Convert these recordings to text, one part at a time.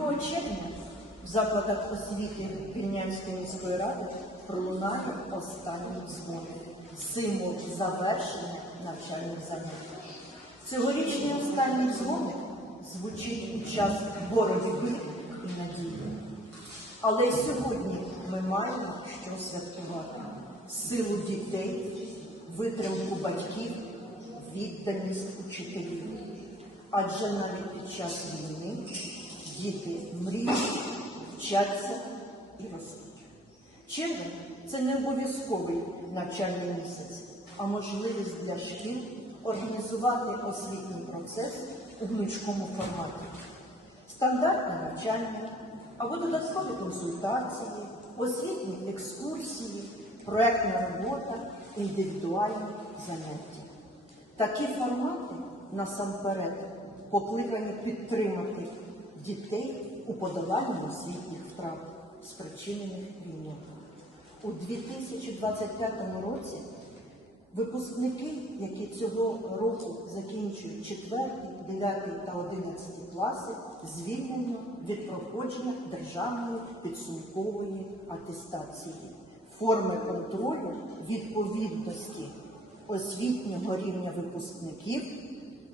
2 червня в закладах освіти Вільнянської міської ради пролунає останній дзвон, символ завершення навчальних занять. Цьогорічний останній дзвоник звучить у час боротьби і надії. Але й сьогодні ми маємо що святкувати силу дітей, витримку батьків, відданість учителів. Адже навіть під час війни діти мріють, вчаться і ростуть. Червень це не обов'язковий навчальний місяць, а можливість для шкіл організувати освітній процес у гнучкому форматі. Стандартне навчання або додаткові консультації, освітні екскурсії, проектна робота, індивідуальні заняття. Такі формати насамперед покликані підтримати дітей у подоланні освітніх втрат, спричинених війною. У 2025 році випускники, які цього року закінчують 4, 9 та 11 класи, звільнено від проходження державної підсумкової атестації, форми контролю відповідності освітнього рівня випускників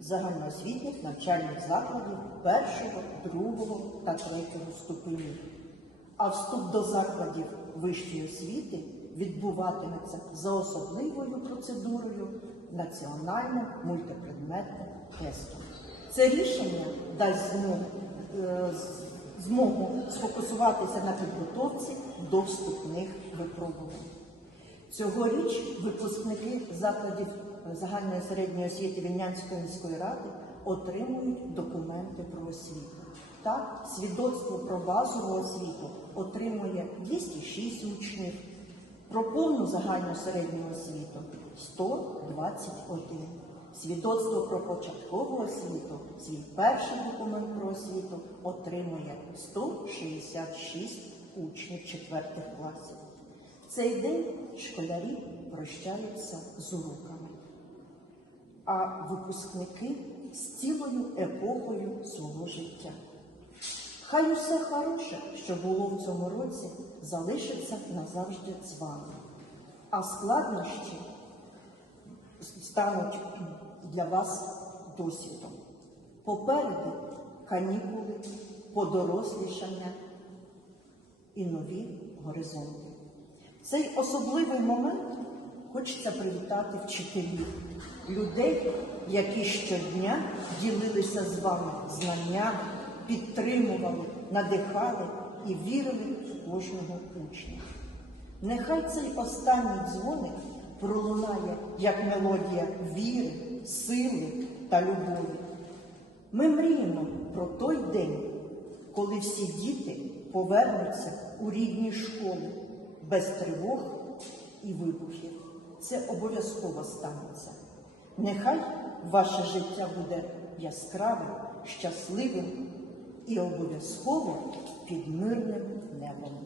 загальноосвітніх навчальних закладів першого, другого та третього ступенів. А вступ до закладів вищої освіти відбуватиметься за особливою процедурою національним мультипредметним тестом. Це рішення дасть змогу, е, змогу сфокусуватися на підготовці до вступних випробувань. Цьогоріч випускники закладів загальної середньої освіти Вільнянської міської ради отримують документи про освіту. Так, свідоцтво про базову освіту отримує 206 учнів, про повну загальну середню освіту 121. Свідоцтво про початкову освіту, свій перший документ про освіту отримує 166 учнів четвертих класів. В цей день школярі прощаються з уроками, а випускники з цілою епохою свого життя. Хай усе хороше, що було в цьому році, залишиться назавжди з вами, а складнощі стануть для вас досвідом. Попереду канікули, подорослішання і нові горизонти. Цей особливий момент хочеться привітати вчителів, людей, які щодня ділилися з вами знаннями, підтримували, надихали і вірили в кожного учня. Нехай цей останній дзвоник пролунає як мелодія віри, сили та любові. Ми мріємо про той день, коли всі діти повернуться у рідні школи без тривог і вибухів. Це обов'язково станеться. Нехай ваше життя буде яскравим, щасливим і обов'язково під мирним небом.